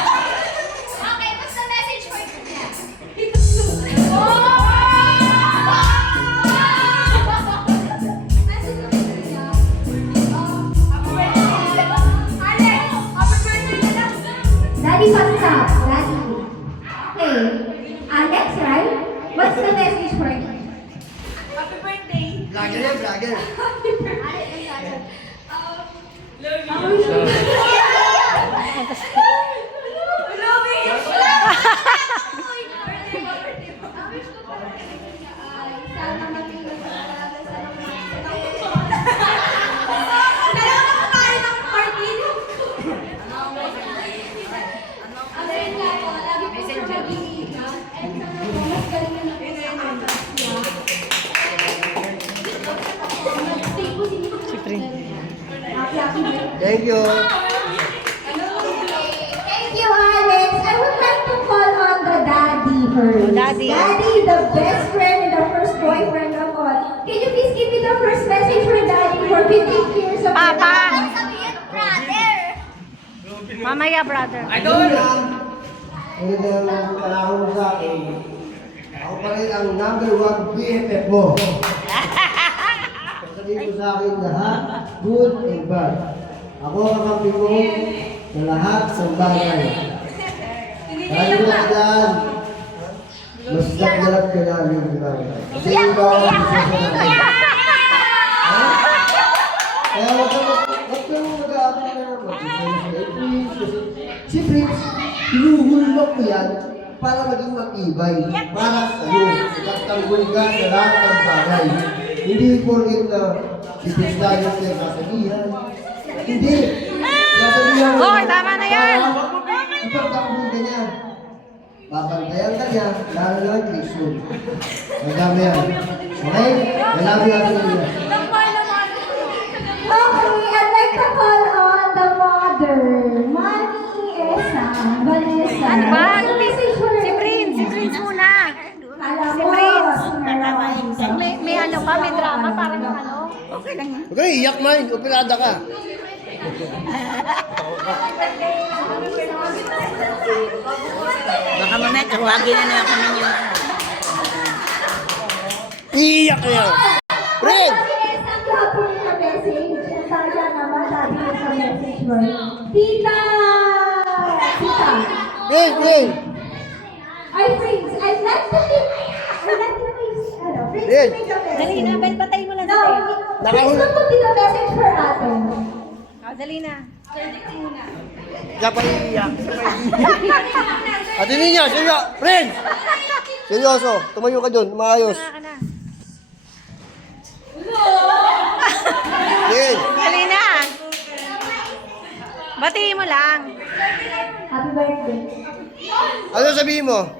Okay, what's the message for you? Daddy, what's up? Daddy. Okay. Alex, right? What's the message for you? Happy birthday! Vlogger yan, vlogger. Thank you. Thank you, Alex. I would like to call on the daddy first. Daddy. Daddy, the best friend and the first boyfriend of all. Can you please give me the first message for daddy for 15 years of your Papa. life? Sabihin, brother! Mamaya, brother. Idol! Ano na palako mo sa akin? Ako pa rin ang number 1 BFF mo. Sabihin mo sa akin lahat, good and bad. Ako ang kakampi mo sa lahat ng bagay. Lagi mo na dyan, mas nagdarap ka namin, di ba? Kasi ikaw ang gusto sa namin. Kaya huwag kang mag-aabot na naman. Si Prince, hinuhulog ko yan para maging matibay. Para sa'yo. Nagtanggol ka sa lahat ng bagay. Hindi porket na si Prince tayo siya sasabihan. Hindi. Sasabihan mo. Hoy, tama na yan. Ipagtanggol ka niya. Papantayan ka niya, lalo na ang Krishna. Magdami yan. Okay? Malami natin niya. Okay, I'd like to call on the mother. Mommy Esa, Vanessa. Ano ba? What's the message for her? Si Prince muna. Alam Si mo, Prince. Prince. May ano pa, may drama, parang ano. Okay lang yan. Okay, iyak man. Operada ka. Baka mamaya tawagin na naman kami niyo. Iyak niya. Fred! Ang hapon na message. Ang taga naman, dati sa message mo. Tita! Tita! Fred, Fred! Ay, Prince, I'd like to be... I'd like to be... Ano, Prince, Yes. make a message. Dali na, patay mo lang No, siya. Prince, what would be the message for ate? Oh, dali na. Siya pa iiyak. Ate niya, seryo. Fred! Seryoso. Tumayo ka dun. Maayos. Ka na. Fred! Dali na. Batiin mo lang. Happy birthday. Ano sabihin mo?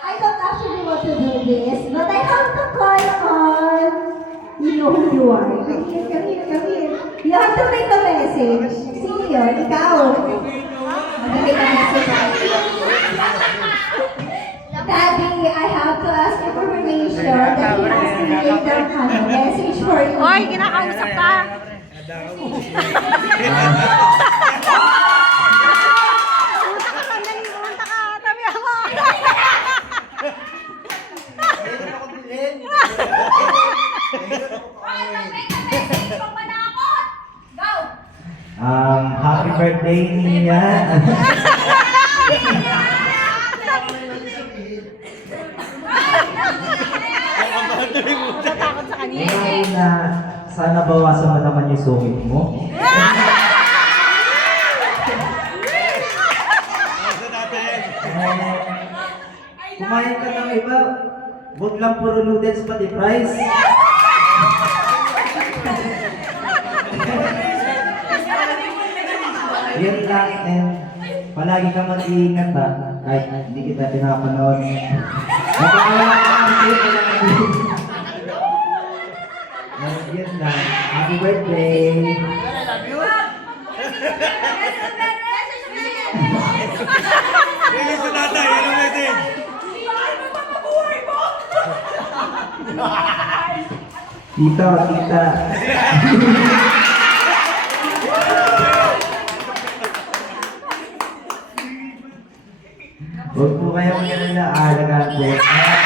I don't actually want to do this, but I have to call on... You know who you are. Come here, come here, come here. You have to make a message. Sino yun? Ikaw. Mag-make a message. Daddy, I have to ask you for permission that he has to make a message for you. Hoy, kinakausap ka. Punta ka, sandali. Punta ka. Tabi ako. Happy birthday niya. Natakot sa kanya. Ngayon na sana bawasan mo naman yung sungit mo. Kumain ka ng iba. Huwag lang puro noodles pati fries. Yan lang, and palagi ka mag-iingat ha, kahit hindi kita pinapanood. Yan lang. Happy birthday! Tito, tita. Huwag po kayo mag-alala, alagaan po.